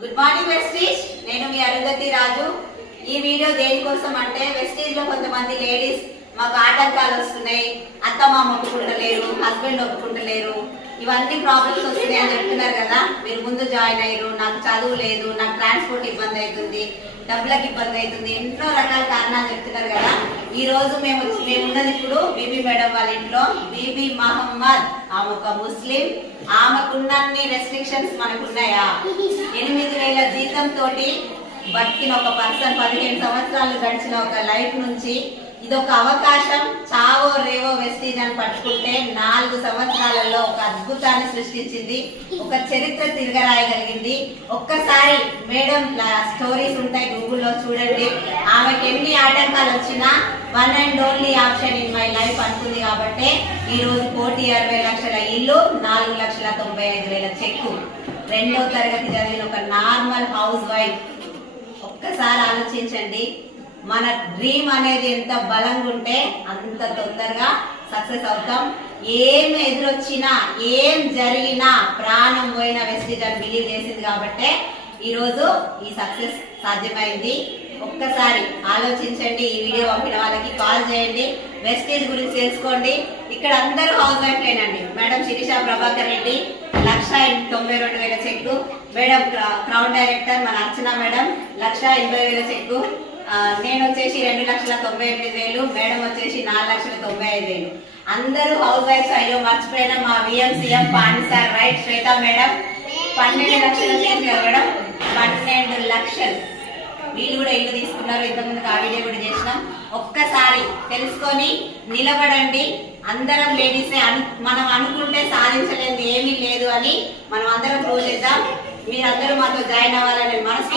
Good morning Vestige. నేను మీ అరుంధతి రాజు. ఈ video దేనికోసం అంటే వెస్టీజ్ లో కొంతమంది లేడీస్ మాకు ఆటంకాలు వస్తున్నాయి, అత్త మామ ఒప్పుకుంటలేరు, హస్బెండ్ ఒప్పుకుంటలేరు, ఇవన్నీ ప్రాబ్లమ్స్ వస్తున్నాయి అని చెప్తున్నారు కదా. మీరు ముందు జాయిన్ అయ్యారు, నాకు చదువు లేదు, నాకు ట్రాన్స్పోర్ట్ ఇబ్బంది అవుతుంది, డబ్బులకు ఇబ్బంది అవుతుంది, ఎన్నో రకాల కారణాలు చెప్తున్నారు కదా. ఈ రోజు మేమున్నది ఇప్పుడు బీబీ మేడం వాళ్ళ ఇంట్లో. బీబీ మహమ్మద్ ఆమె ఒక ముస్లిం. ఆమెకున్నన్ని రెస్ట్రిక్షన్స్ మనకున్నాయా? 8,000 జీతం తోటి బతికిన ఒక పర్సన్, 15 సంవత్సరాలు గడిచిన ఒక లైఫ్ నుంచి ఇదొక అవకాశం. చావో రేవో వెస్టీజ్ అని పట్టుకుంటే 4 సంవత్సరాలలో ఒక అద్భుతాన్ని సృష్టించింది, ఒక చరిత్ర తిరగరాయగలిగింది. ఒక్కసారి మేడం స్టోరీస్ ఉంటాయి గూగుల్లో చూడండి. ఆమెకి ఎన్ని ఆటంకాలు వచ్చినా one and only option in my life అనుకుంది. కాబట్టి ఈ రోజు 1,60,00,000 లక్షల ఇల్లు, 4,95,000 చెక్కు, 2వ తరగతి చదివిన ఒక నార్మల్ హౌస్ వైఫ్. ఒక్కసారి ఆలోచించండి, మన డ్రీమ్ అనేది ఎంత బలంగా ఉంటే అంత తొందరగా సక్సెస్ అవుతాం. ఏం ఎదురొచ్చినా ఏం జరిగినా ప్రాణం పోయిన వెస్టీజ్ అని బిలీవ్ చేసింది కాబట్టి ఈరోజు ఈ సక్సెస్ సాధ్యమైంది. ఒక్కసారి ఆలోచించండి. ఈ వీడియో పంపిన వాళ్ళకి కాల్ చేయండి, వెస్టీజ్ గురించి తెలుసుకోండి. ఇక్కడ అందరూ హౌస్ వైఫ్లేనండి. మేడం శిరీష ప్రభాకర్ రెడ్డి 1,92,000 చెక్కు. మేడం క్రౌన్ డైరెక్టర్ మన అర్చన మేడం 1,80,000 చెక్కు. నేను వచ్చేసి 2,98,000, మేడం వచ్చేసి 4,95,000. అందరూ హౌస్ వైఫ్స్. అయ్యో మర్చిపోయినా మా విఎంసీఎం పాండి సార్, రైట్ శ్వేత మేడం 12 లక్షలు చేసి మేడం 12 లక్షలు. వీళ్ళు కూడా ఇల్లు తీసుకున్నారు, ఇంతకుముందుకు ఆ వీడియో కూడా చేసినాం. ఒక్కసారి తెలుసుకొని నిలబడండి. అందరం లేడీసే. మనం అనుకుంటే సాధించలేదు ఏమీ లేదు అని మనం అందరం ప్రూవ్ చేద్దాం. మీరందరూ మాతో జాయిన్ అవ్వాలని మనసు